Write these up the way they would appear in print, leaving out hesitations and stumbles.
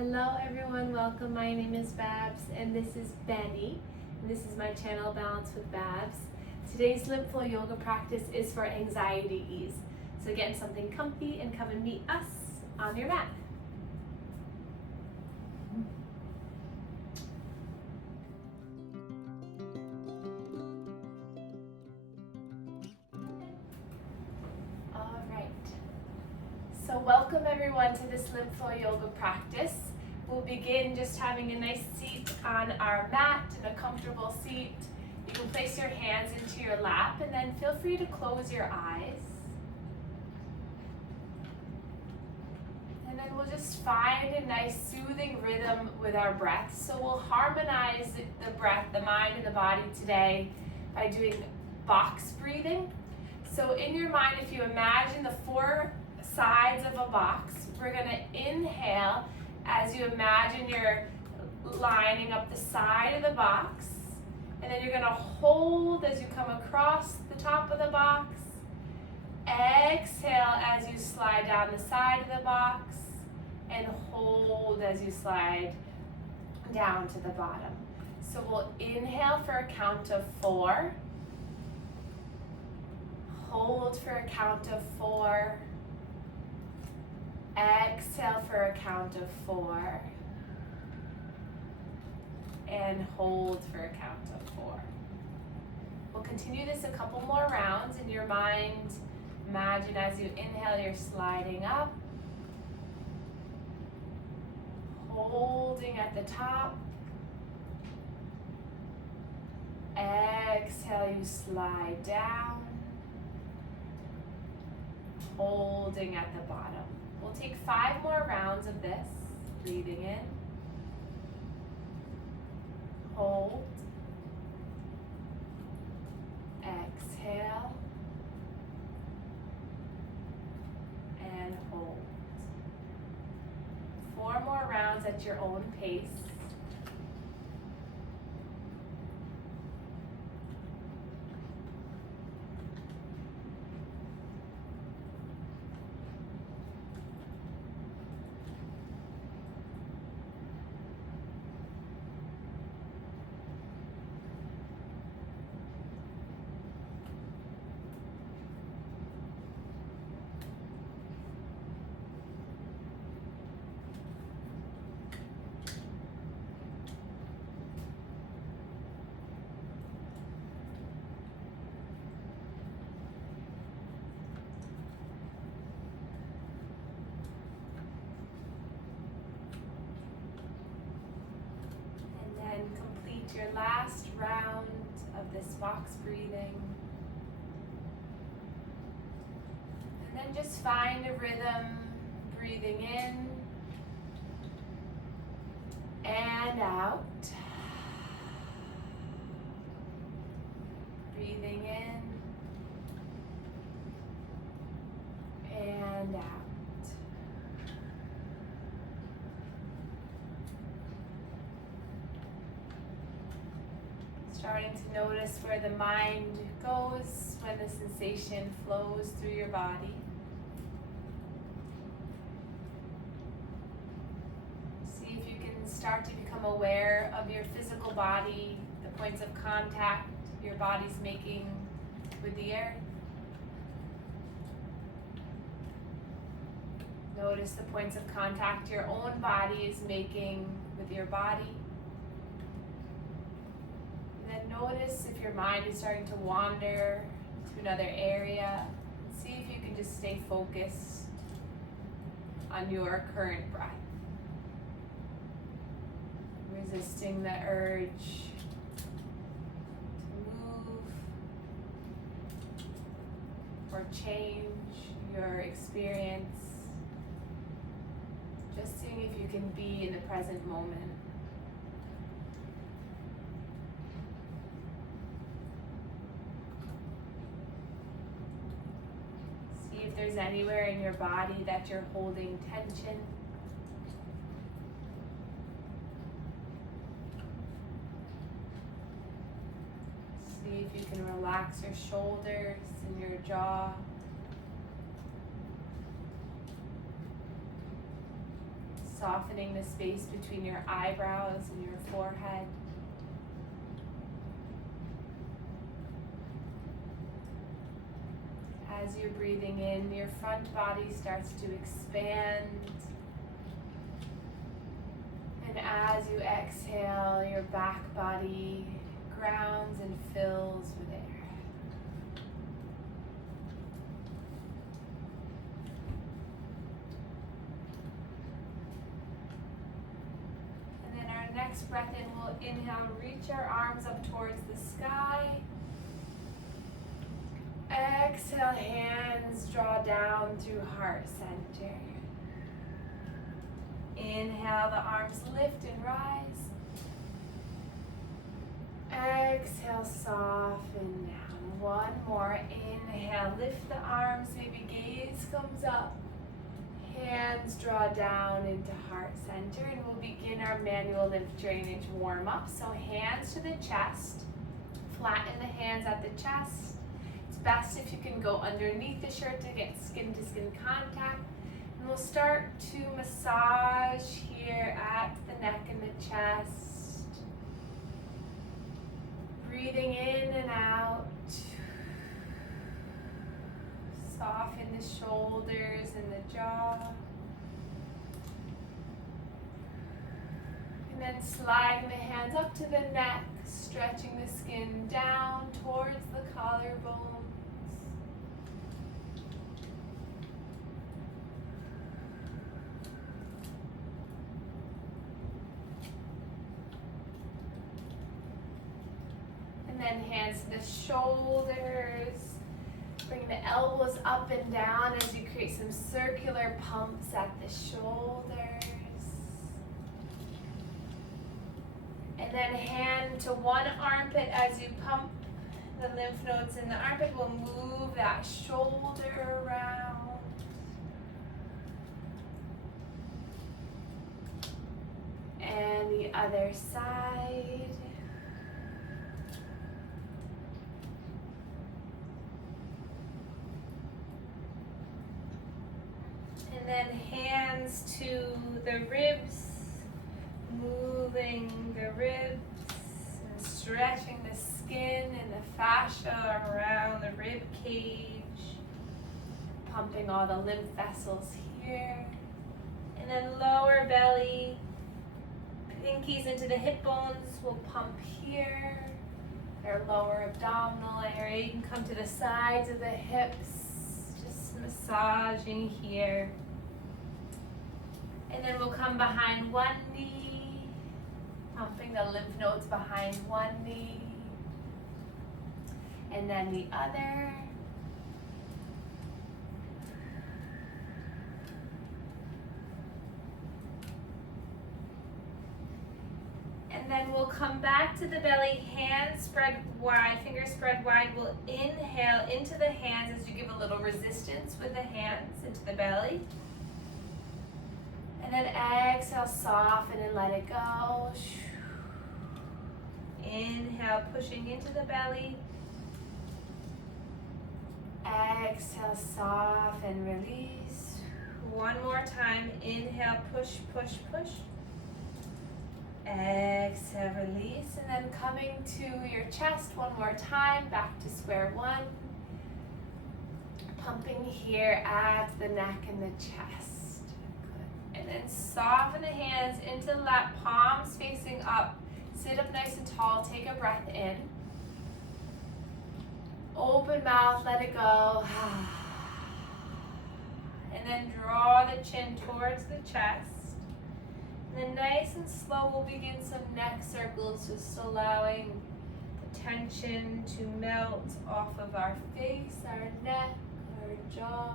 Hello everyone, welcome. My name is Babz and this is Benny. And this is my channel, Balance with Babz. Today's Lymph yoga practice is for anxiety ease. So get something comfy and come and meet us on your mat. All right. So welcome everyone to this Lymph yoga practice. We'll begin just having a nice seat on our mat in a comfortable seat. You can place your hands into your lap and then feel free to close your eyes. And then we'll just find a nice soothing rhythm with our breath. So we'll harmonize the breath, the mind and the body today by doing box breathing. So in your mind, if you imagine the four sides of a box, we're going to inhale as you imagine you're lining up the side of the box, and then you're going to hold as you come across the top of the box. Exhale as you slide down the side of the box, and hold as you slide down to the bottom. So we'll inhale for a count of 4, hold for a count of 4, exhale for a count of 4, and hold for a count of 4. We'll continue this a couple more rounds. In your mind, imagine as you inhale, you're sliding up, holding at the top. Exhale, you slide down, holding at the bottom. We'll take 5 more rounds of this. Breathing in, hold, exhale, and hold. 4 more rounds at your own pace. Complete your last round of this box breathing. And then just find a rhythm, breathing in and out. Breathing in and out. Starting to notice where the mind goes when the sensation flows through your body. See if you can start to become aware of your physical body, the points of contact your body's making with the earth. Notice the points of contact your own body is making with your body. Notice if your mind is starting to wander to another area. See if you can just stay focused on your current breath. Resisting the urge to move or change your experience. Just seeing if you can be in the present moment. If there's anywhere in your body that you're holding tension. See if you can relax your shoulders and your jaw. softening the space between your eyebrows and your forehead. As you're breathing in, your front body starts to expand. And as you exhale, your back body grounds and fills with air. And then our next breath in, we'll inhale, reach our arms up towards the sky. Exhale, hands draw down through heart center. Inhale, the arms lift and rise. Exhale, soften down. One more. Inhale, lift the arms, maybe gaze comes up. Hands draw down into heart center, and we'll begin our manual lymph drainage warm up. So hands to the chest, flatten the hands at the chest. It's best if you can go underneath the shirt to get skin to skin contact. And we'll start to massage here at the neck and the chest. Breathing in and out. Soften the shoulders and the jaw. And then sliding the hands up to the neck, stretching the skin down towards the collarbones. And then hands to the shoulders. Bring the elbows up and down as you create some circular pumps at the shoulders. And then hand to one armpit as you pump the lymph nodes in the armpit. We'll move that shoulder around. And the other side. And then hands to the ribs, moving the ribs and stretching the skin and the fascia around the rib cage, pumping all the lymph vessels here. And then lower belly, pinkies into the hip bones, we'll pump here. Our lower abdominal area, you can come to the sides of the hips, just massaging here. And then we'll come behind one knee, pumping the lymph nodes behind one knee. And then the other. And then we'll come back to the belly, hands spread wide, fingers spread wide. We'll inhale into the hands as you give a little resistance with the hands into the belly. And then exhale, soften and let it go. Inhale, pushing into the belly. Exhale, soften, release. One more time. Inhale, push, push, push. Exhale, release. And then coming to your chest one more time, back to square one. Pumping here at the neck and the chest. And then soften the hands into lap, palms facing up. Sit up nice and tall, take a breath in. Open mouth, let it go. And then draw the chin towards the chest. And then nice and slow, we'll begin some neck circles, just allowing the tension to melt off of our face, our neck, our jaw.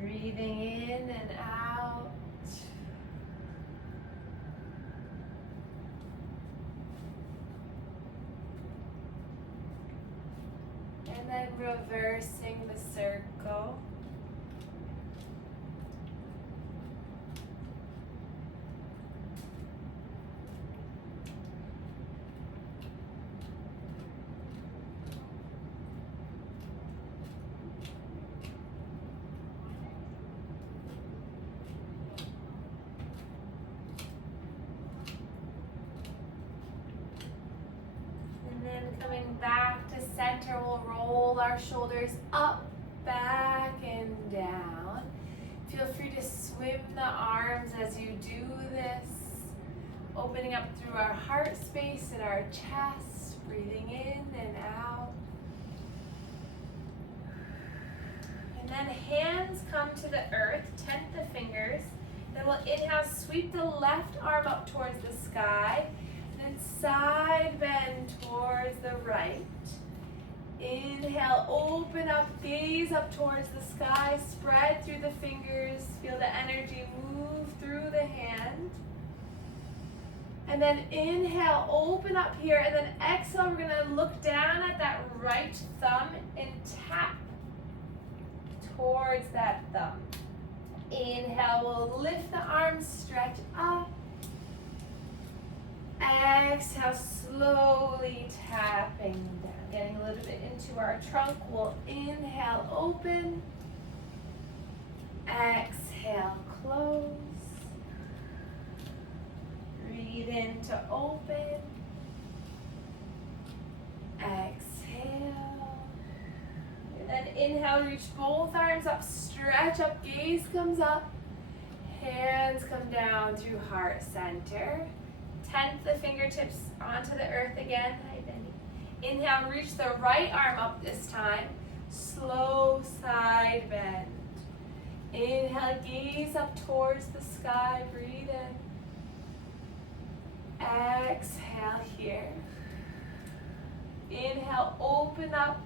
Breathing in and out. And then reversing the circle. our shoulders up, back, and down. Feel free to swim the arms as you do this, opening up through our heart space and our chest, breathing in and out. And then hands come to the earth, tent the fingers. Then we'll inhale, sweep the left arm up towards the sky. Then side bend towards the right. Inhale, open up, gaze up towards the sky, spread through the fingers, feel the energy move through the hand. And then inhale, open up here, and then exhale, we're gonna look down at that right thumb and tap towards that thumb. Inhale, we'll lift the arms, stretch up. Exhale, slowly tapping down. Getting a little bit into our trunk. We'll inhale, open. Exhale, close. Breathe in to open. Exhale. And then inhale, reach both arms up, stretch up, gaze comes up. Hands come down through heart center. Tent the fingertips onto the earth again. Hi, Benny. Inhale, reach the right arm up this time. Slow side bend. Inhale, gaze up towards the sky. Breathe in. Exhale here. Inhale, open up.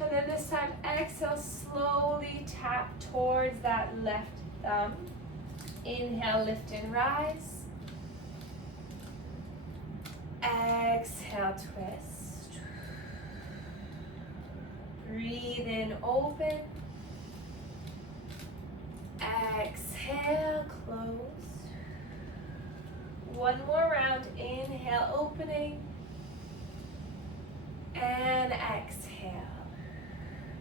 And then this time, exhale, slowly tap towards that left thumb. Inhale, lift and rise. Exhale, twist. Breathe in, open. Exhale, close. One more round. Inhale, opening. And exhale.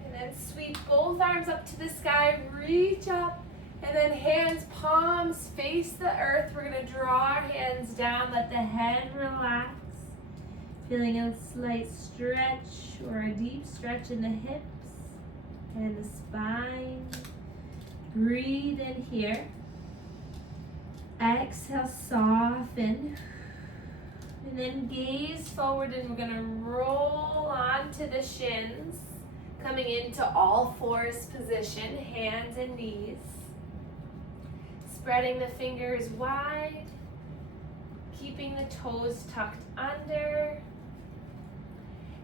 And then sweep both arms up to the sky. Reach up. And then hands, palms face the earth. We're going to draw our hands down. Let the head relax. Feeling a slight stretch or a deep stretch in the hips and the spine. Breathe in here. Exhale, soften. And then gaze forward, and we're going to roll onto the shins, coming into all fours position, hands and knees. Spreading the fingers wide, keeping the toes tucked under.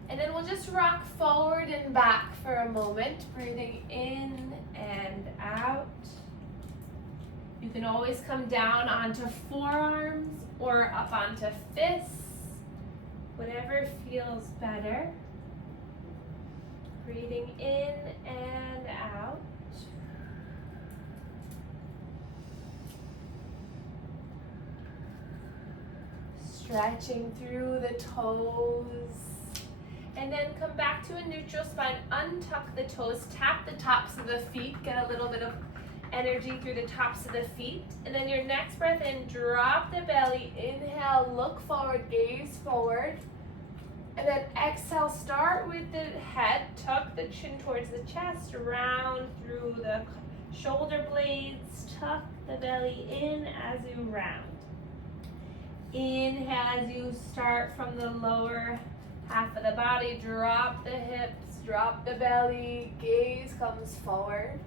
And then we'll just rock forward and back for a moment, breathing in and out. You can always come down onto forearms or up onto fists, whatever feels better. Breathing in and out. Stretching through the toes. And then come back to a neutral spine. Untuck the toes. Tap the tops of the feet. Get a little bit of energy through the tops of the feet. And then your next breath in, drop the belly. Inhale, look forward, gaze forward. And then exhale, start with the head. Tuck the chin towards the chest. Round through the shoulder blades. Tuck the belly in as you round. Inhale as you start from the lower half of the body. Drop the hips, drop the belly, gaze comes forward.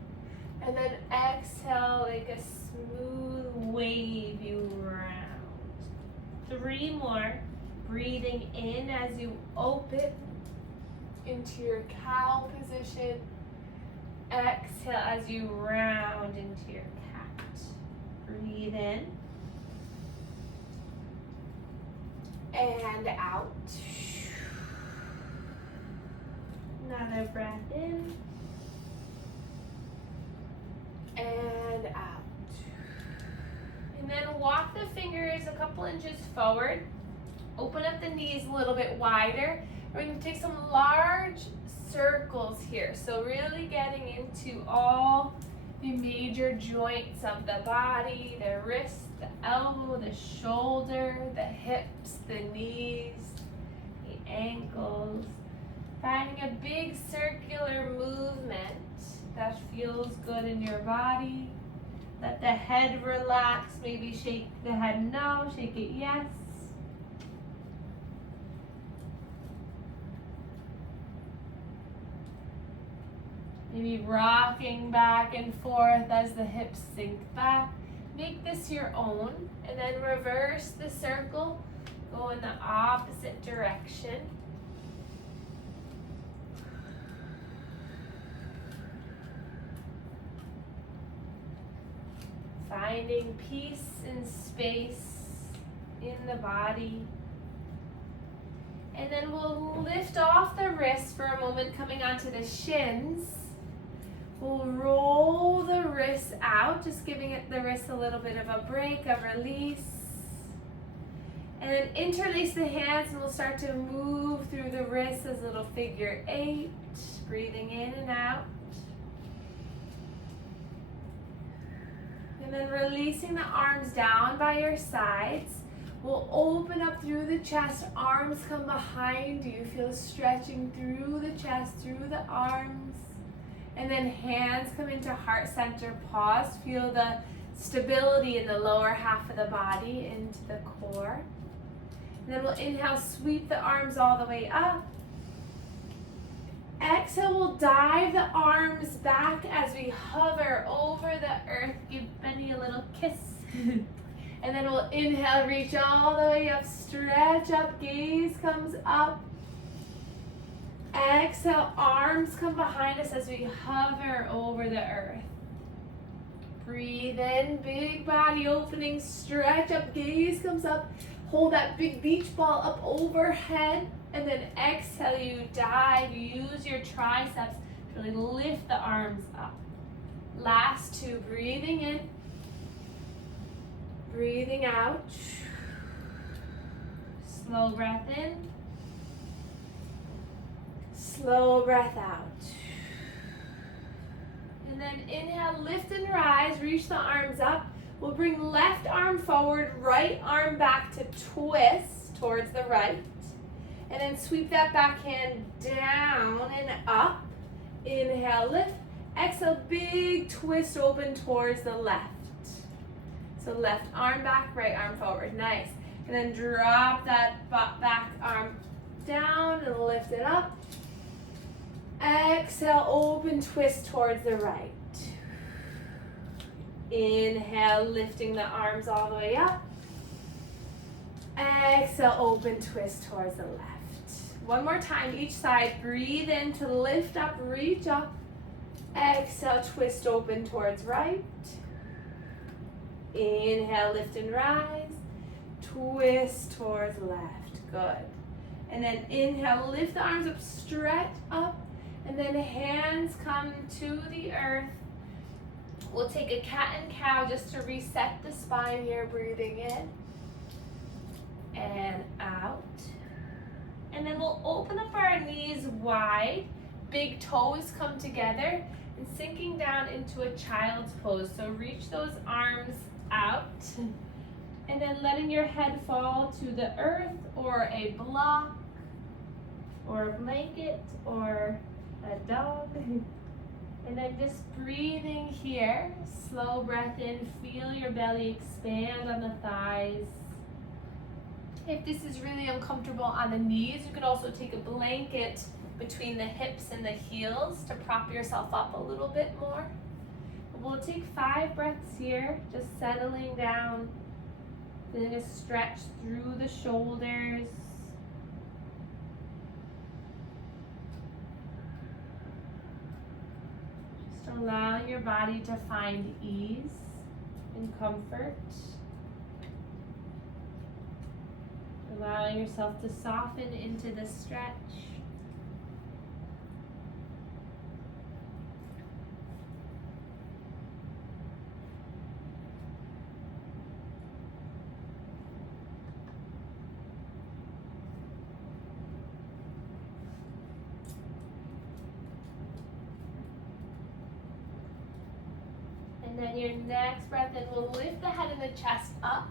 And then exhale like a smooth wave, you round. 3 more. Breathing in as you open into your cow position. Exhale as you round into your cat. Breathe in. And out. Another breath in. And out. And then walk the fingers a couple inches forward. Open up the knees a little bit wider. We're going to take some large circles here. So really getting into all the major joints of the body, the wrist, the elbow, the shoulder, the hips, the knees, the ankles, Finding a big circular movement that feels good in your body. Let the head relax, maybe shake the head no, shake it yes. Maybe rocking back and forth as the hips sink back. Make this your own, and then reverse the circle, go in the opposite direction. Finding peace and space in the body. And then we'll lift off the wrists for a moment, coming onto the shins. We'll roll the wrists out, just giving the wrists a little bit of a break, a release. And then interlace the hands, and we'll start to move through the wrists as a little figure 8, breathing in and out. And then releasing the arms down by your sides. We'll open up through the chest, arms come behind you, feel stretching through the chest, through the arms. And then hands come into heart center, pause, feel the stability in the lower half of the body into the core. And then we'll inhale, sweep the arms all the way up. Exhale, we'll dive the arms back as we hover over the earth. Give Benny a little kiss. And then we'll inhale, reach all the way up, stretch up, gaze comes up. Exhale, arms come behind us as we hover over the earth. Breathe in, big body opening, stretch up, gaze comes up. Hold that big beach ball up overhead. And then exhale, you dive, use your triceps to really lift the arms up. Last 2, breathing in, breathing out. Slow breath in, slow breath out. And then inhale, lift and rise, reach the arms up. We'll bring left arm forward, right arm back to twist towards the right. And then sweep that back hand down and up. Inhale, lift. Exhale, big twist open towards the left. So left arm back, right arm forward. Nice. And then drop that back arm down and lift it up. Exhale, open twist towards the right. Inhale, lifting the arms all the way up. Exhale, open twist towards the left. One more time, each side. Breathe in to lift up, reach up. Exhale, twist open towards right. Inhale, lift and rise. Twist towards left. Good. And then inhale, lift the arms up, stretch up. And then the hands come to the earth. We'll take a cat and cow just to reset the spine here. Breathing in and out. And then we'll open up our knees wide. Big toes come together and sinking down into a child's pose. So reach those arms out. And then letting your head fall to the earth or a block or a blanket or a dog. And then just breathing here. Slow breath in. Feel your belly expand on the thighs. If this is really uncomfortable on the knees, you could also take a blanket between the hips and the heels to prop yourself up a little bit more. We'll take 5 breaths here, just settling down. Then just stretch through the shoulders. Just allowing your body to find ease and comfort. Allowing yourself to soften into the stretch. And then your next breath in, we'll lift the head and the chest up.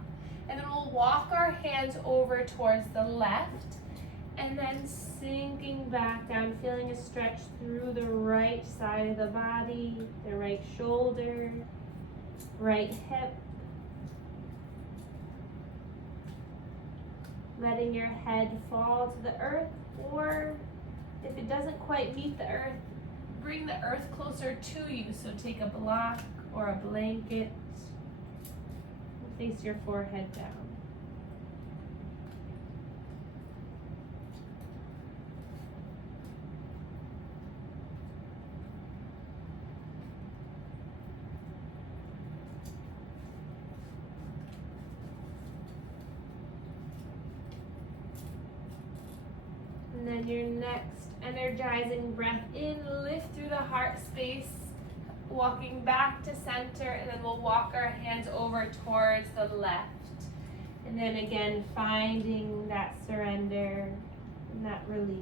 And then we'll walk our hands over towards the left. and then sinking back down, feeling a stretch through the right side of the body, the right shoulder, right hip. Letting your head fall to the earth, or if it doesn't quite meet the earth, bring the earth closer to you. So take a block or a blanket and face your forehead down. And then your next energizing breath in, lift through the heart space, walking back to center, and then we'll walk our hands over towards the left. And then again, finding that surrender and that release.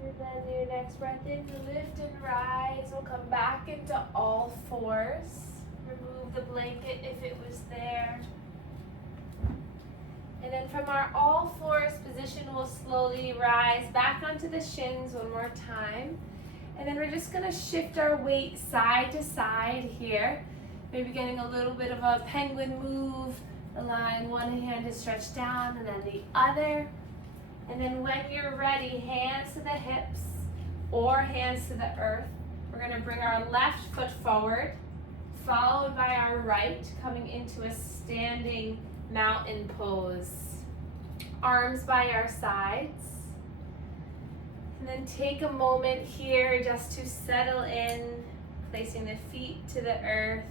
And then your next breath in, lift and rise. We'll come back into all fours. Remove the blanket if it was there. And then from our all fours position, we'll slowly rise back onto the shins one more time. And then we're just gonna shift our weight side to side here. Maybe getting a little bit of a penguin move, allowing one hand to stretch down and then the other. And then when you're ready, hands to the hips or hands to the earth. We're gonna bring our left foot forward, followed by our right, coming into a standing mountain pose. Arms by our sides. And then take a moment here just to settle in, placing the feet to the earth.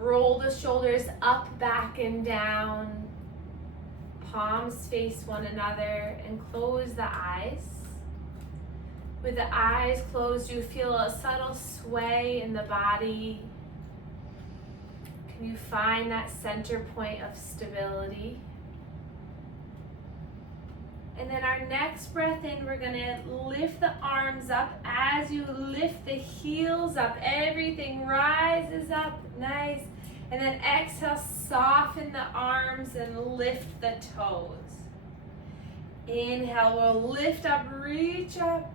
Roll the shoulders up, back, and down. Palms face one another and close the eyes. With the eyes closed, you feel a subtle sway in the body. Can you find that center point of stability? And then our next breath in, we're gonna lift the arms up. As you lift the heels up, everything rises up, nice. And then exhale, soften the arms and lift the toes. Inhale, we'll lift up, reach up.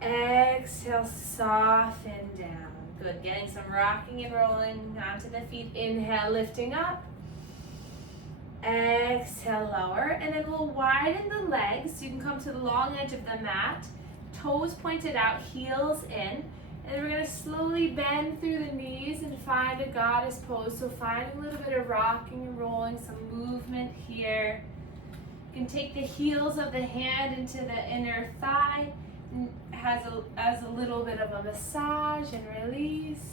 Exhale, soften down. Good, getting some rocking and rolling onto the feet. Inhale, lifting up. Exhale, lower. And then we'll widen the legs. So you can come to the long edge of the mat. Toes pointed out, heels in. And we're going to slowly bend through the knees and find a goddess pose. So finding a little bit of rocking and rolling, some movement here. You can take the heels of the hand into the inner thigh. As a little bit of a massage and release.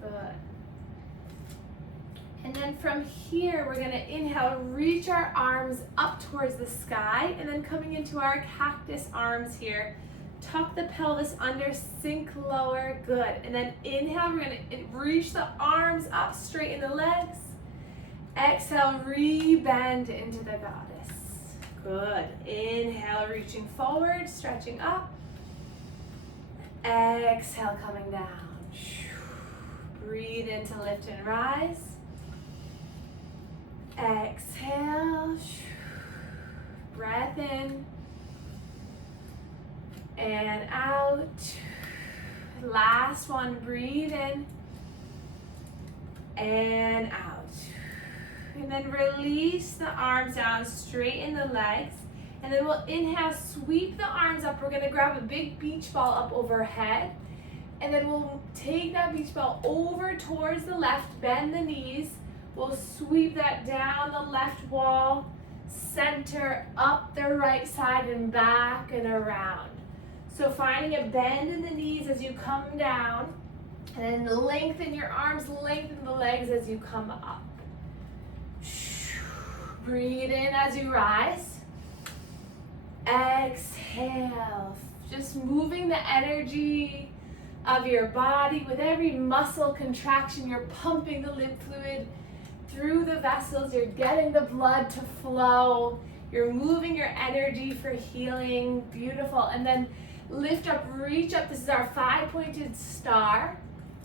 Good. And then from here, we're going to inhale, reach our arms up towards the sky. And then coming into our cactus arms here. Tuck the pelvis under, sink lower, good. And then inhale, we're gonna reach the arms up, straighten the legs. Exhale, re-bend into the goddess. Good. Inhale, reaching forward, stretching up. Exhale, coming down. Breathe in to lift and rise. Exhale. Breath in. And out. Last one, breathe in. And out. And then release the arms down, straighten the legs. And then we'll inhale, sweep the arms up. We're gonna grab a big beach ball up overhead. And then we'll take that beach ball over towards the left, bend the knees. We'll sweep that down the left wall, center, up the right side and back and around. So finding a bend in the knees as you come down, and then lengthen your arms, lengthen the legs as you come up. Breathe in as you rise. Exhale. Just moving the energy of your body. With every muscle contraction, you're pumping the lymph fluid through the vessels. You're getting the blood to flow. You're moving your energy for healing. Beautiful. And then lift up, reach up. This is our 5-pointed star.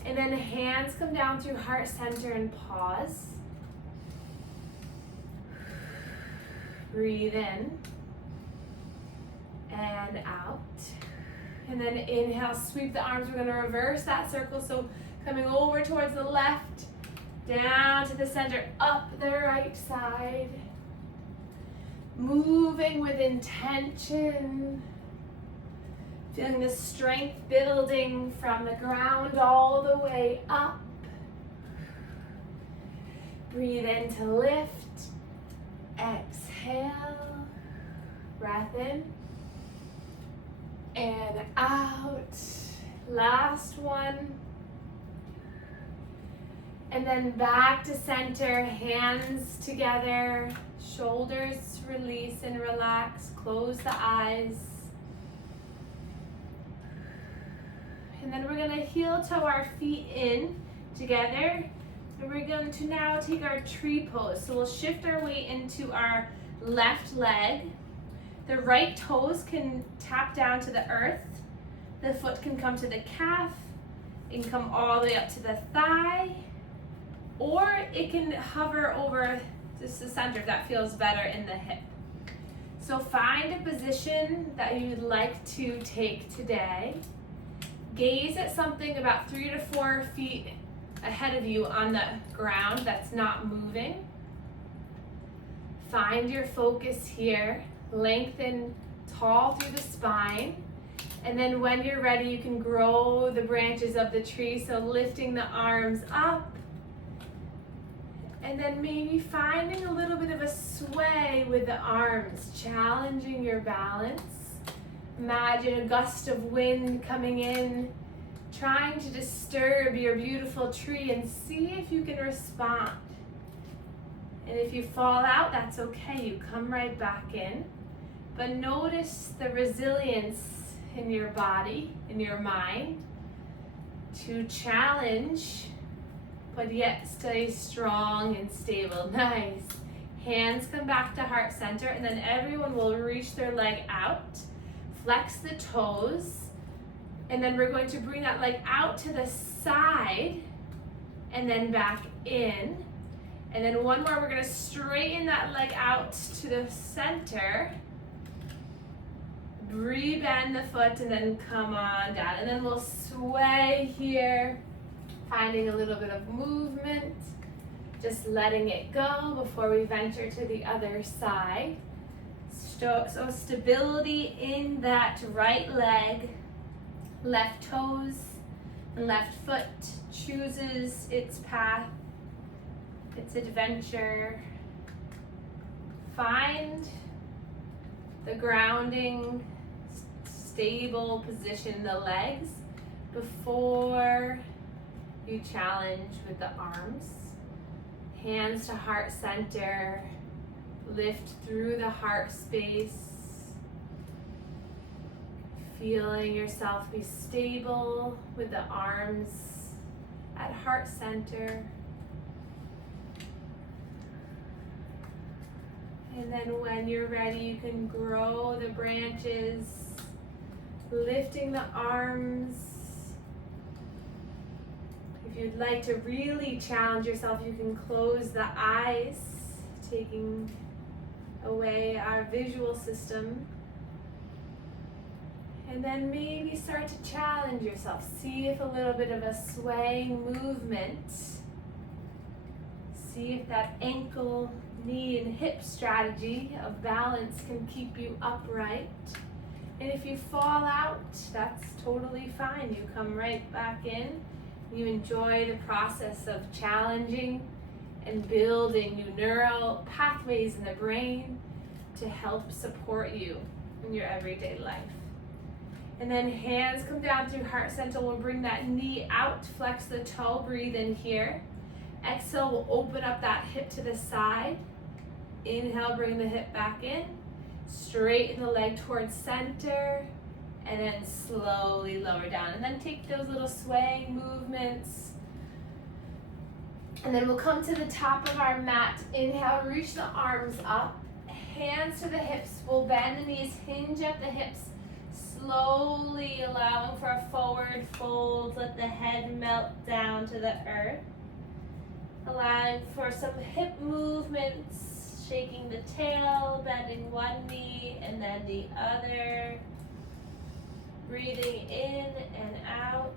And then hands come down through heart center and pause. Breathe in and out. And then inhale, sweep the arms. We're going to reverse that circle. So coming over towards the left, down to the center, up the right side. Moving with intention. Feeling the strength building from the ground all the way up. Breathe in to lift. Exhale. Breath in. And out. Last one. And then back to center, hands together, shoulders release and relax. Close the eyes. And then we're going to heel toe our feet in together. And we're going to now take our tree pose. So we'll shift our weight into our left leg. The right toes can tap down to the earth. The foot can come to the calf. It can come all the way up to the thigh. Or it can hover over just the center if that feels better in the hip. So find a position that you would like to take today. Gaze at something about 3 to 4 feet ahead of you on the ground that's not moving. Find your focus here. Lengthen tall through the spine. And then when you're ready, you can grow the branches of the tree. So lifting the arms up. And then maybe finding a little bit of a sway with the arms, challenging your balance. Imagine a gust of wind coming in, trying to disturb your beautiful tree, and see if you can respond. And if you fall out, that's okay. You come right back in. But notice the resilience in your body, in your mind, to challenge, but yet stay strong and stable. Nice. Hands come back to heart center, and then everyone will reach their leg out. Flex the toes, and then we're going to bring that leg out to the side and then back in. And then one more, we're going to straighten that leg out to the center. Re-bend the foot and then come on down. And then we'll sway here, finding a little bit of movement, just letting it go before we venture to the other side. So stability in that right leg, left toes, and left foot chooses its path, its adventure. Find the grounding, stable position in the legs before you challenge with the arms. Hands to heart center. Lift through the heart space, feeling yourself be stable with the arms at heart center. And then when you're ready, you can grow the branches, lifting the arms. If you'd like to really challenge yourself, you can close the eyes, taking away our visual system. And then maybe start to challenge yourself. See if a little bit of a swaying movement. See if that ankle, knee, and hip strategy of balance can keep you upright. And if you fall out, that's totally fine. You come right back in. You enjoy the process of challenging and building new neural pathways in the brain to help support you in your everyday life. And then hands come down through heart center. We'll bring that knee out, flex the toe, breathe in here. Exhale, we'll open up that hip to the side. Inhale, bring the hip back in. Straighten the leg towards center. and then slowly lower down. And then take those little swaying movements. And then we'll come to the top of our mat. Inhale, reach the arms up. Hands to the hips. We'll bend the knees, hinge at the hips. Slowly allowing for a forward fold. Let the head melt down to the earth. Allowing for some hip movements. Shaking the tail, bending one knee and then the other. Breathing in and out.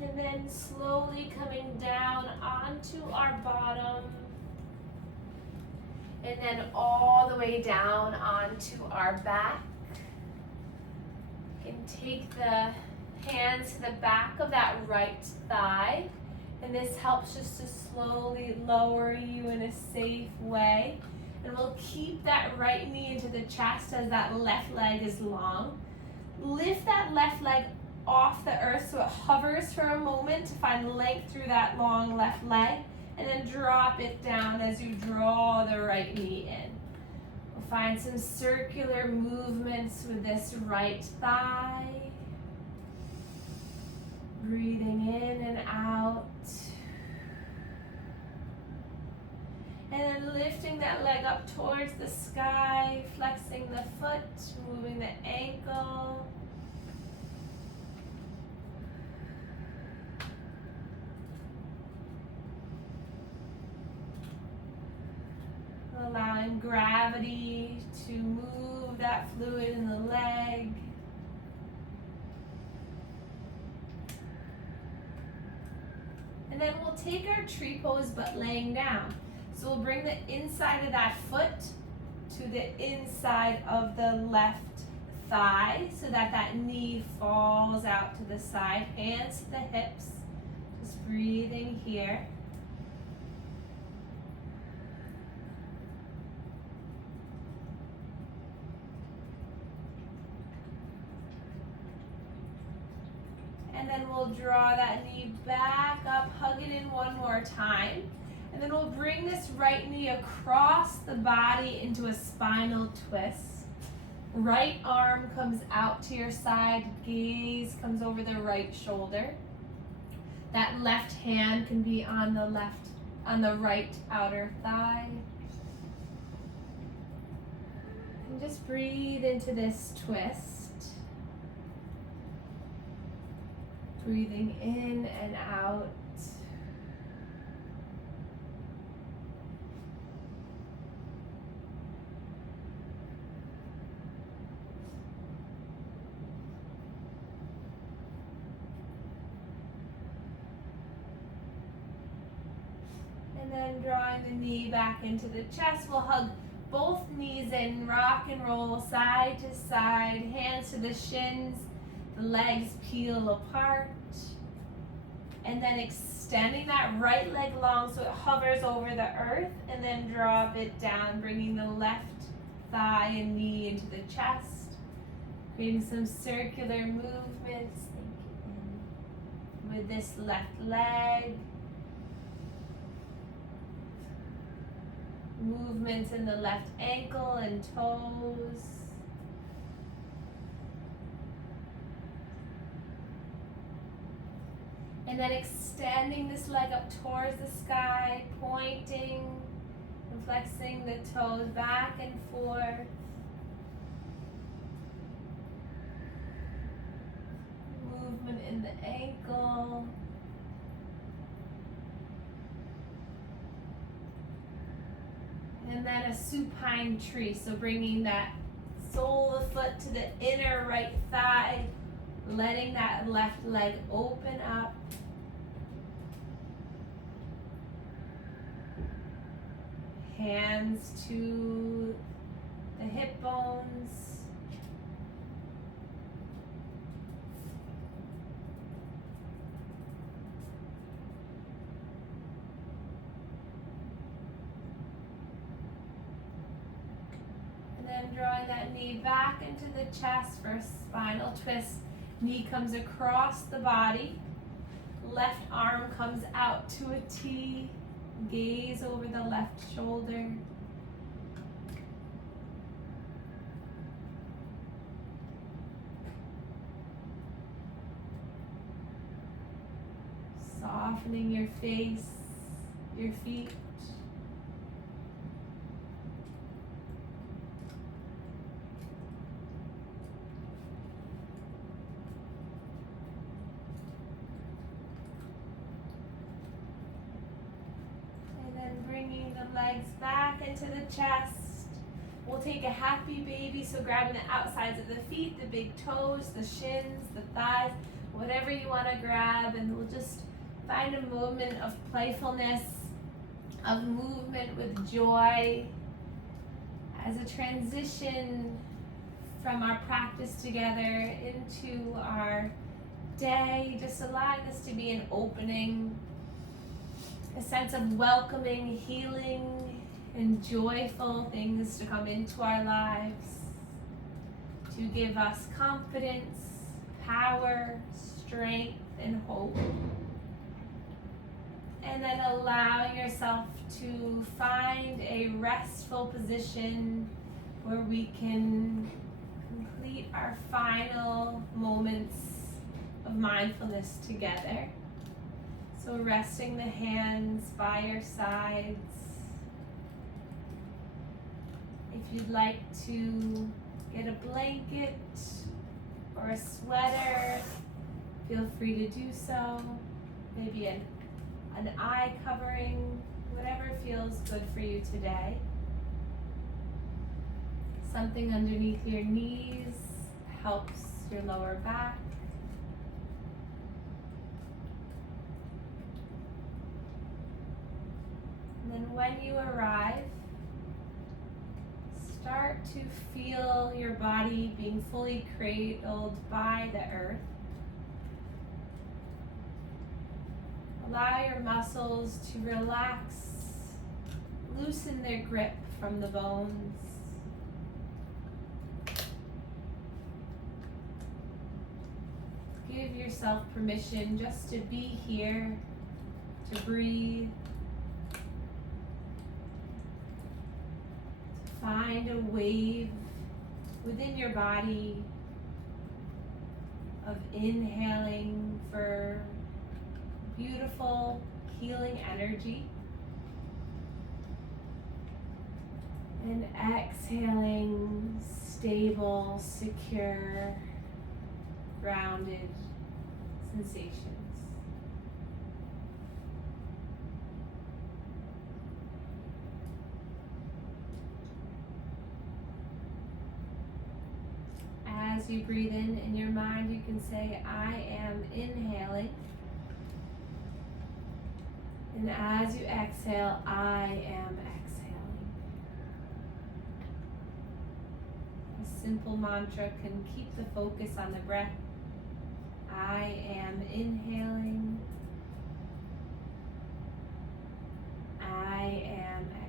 And then slowly coming down onto our bottom. And then all the way down onto our back. You can take the hands to the back of that right thigh. And this helps just to slowly lower you in a safe way. And we'll keep that right knee into the chest as that left leg is long. Lift that left leg off the earth so it hovers for a moment to find length through that long left leg. And then drop it down as you draw the right knee in. We'll find some circular movements with this right thigh. Breathing in and out. And then lifting that leg up towards the sky, flexing the foot, moving the ankle. Allowing gravity to move that fluid in the leg. And then we'll take our tree pose but laying down. So we'll bring the inside of that foot to the inside of the left thigh so that that knee falls out to the side. Hands to the hips. Just breathing here. And then we'll draw that knee back up, hug it in one more time. And then we'll bring this right knee across the body into a spinal twist. Right arm comes out to your side, gaze comes over the right shoulder. That left hand can be on the right outer thigh. And just breathe into this twist. Breathing in and out. And then drawing the knee back into the chest, we'll hug both knees in, rock and roll side to side, hands to the shins. The legs peel apart. And then extending that right leg long so it hovers over the earth. And then drop it down, bringing the left thigh and knee into the chest. Creating some circular movements with this left leg. Movements in the left ankle and toes. And then extending this leg up towards the sky, pointing and flexing the toes back and forth. Movement in the ankle. And then a supine tree, so bringing that sole of the foot to the inner right thigh, letting that left leg open up. Hands to the hip bones. And then drawing that knee back into the chest for a spinal twist. Knee comes across the body. Left arm comes out to a T. Gaze over the left shoulder. Softening your face, your feet. And then bringing the legs back into the chest. We'll take a happy baby, so grabbing the outsides of the feet, the big toes, the shins, the thighs, whatever you want to grab, and we'll just find a moment of playfulness, of movement with joy as a transition from our practice together into our day, just allowing this to be an opening, a sense of welcoming, healing, and joyful things to come into our lives, to give us confidence, power, strength, and hope. And then allowing yourself to find a restful position where we can complete our final moments of mindfulness together. So resting the hands by your sides. If you'd like to get a blanket or a sweater, feel free to do so. Maybe an eye covering, whatever feels good for you today. Something underneath your knees helps your lower back. And then when you arrive, start to feel your body being fully cradled by the earth. Allow your muscles to relax, loosen their grip from the bones. Give yourself permission just to be here, to breathe, to find a wave within your body of inhaling for beautiful healing energy, and exhaling stable, secure, grounded sensations. As you breathe in your mind, you can say, I am inhaling. And as you exhale, I am exhaling. A simple mantra can keep the focus on the breath. I am inhaling. I am exhaling.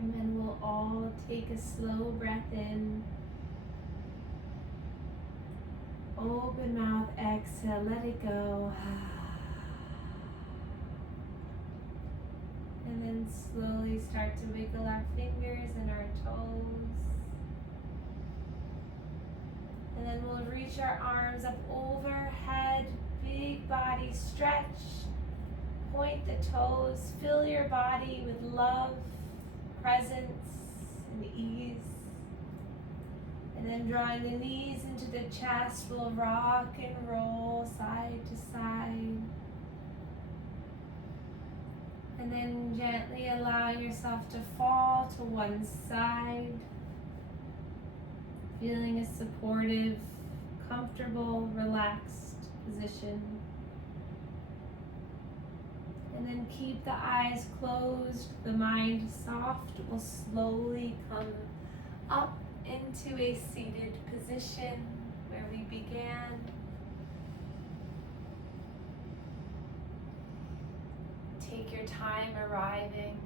And then we'll all take a slow breath in. Open mouth, exhale, let it go. And then slowly start to wiggle our fingers and our toes. And then we'll reach our arms up overhead, big body stretch. point the toes, fill your body with love, presence, and ease. And then drawing the knees into the chest, we'll rock and roll side to side. And then gently allowing yourself to fall to one side. Feeling a supportive, comfortable, relaxed position. And then keep the eyes closed, the mind soft. Will slowly come up into a seated position where we began. Take your time arriving.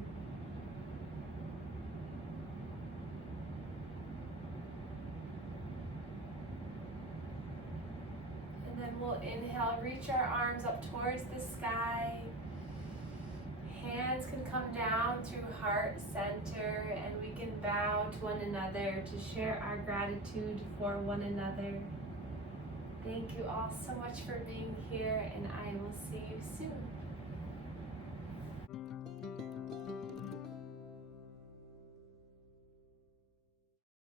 And then we'll inhale, reach our arms up towards the sky. Hands can come down through heart center, and we can bow to one another to share our gratitude for one another. Thank you all so much for being here, and I will see you soon.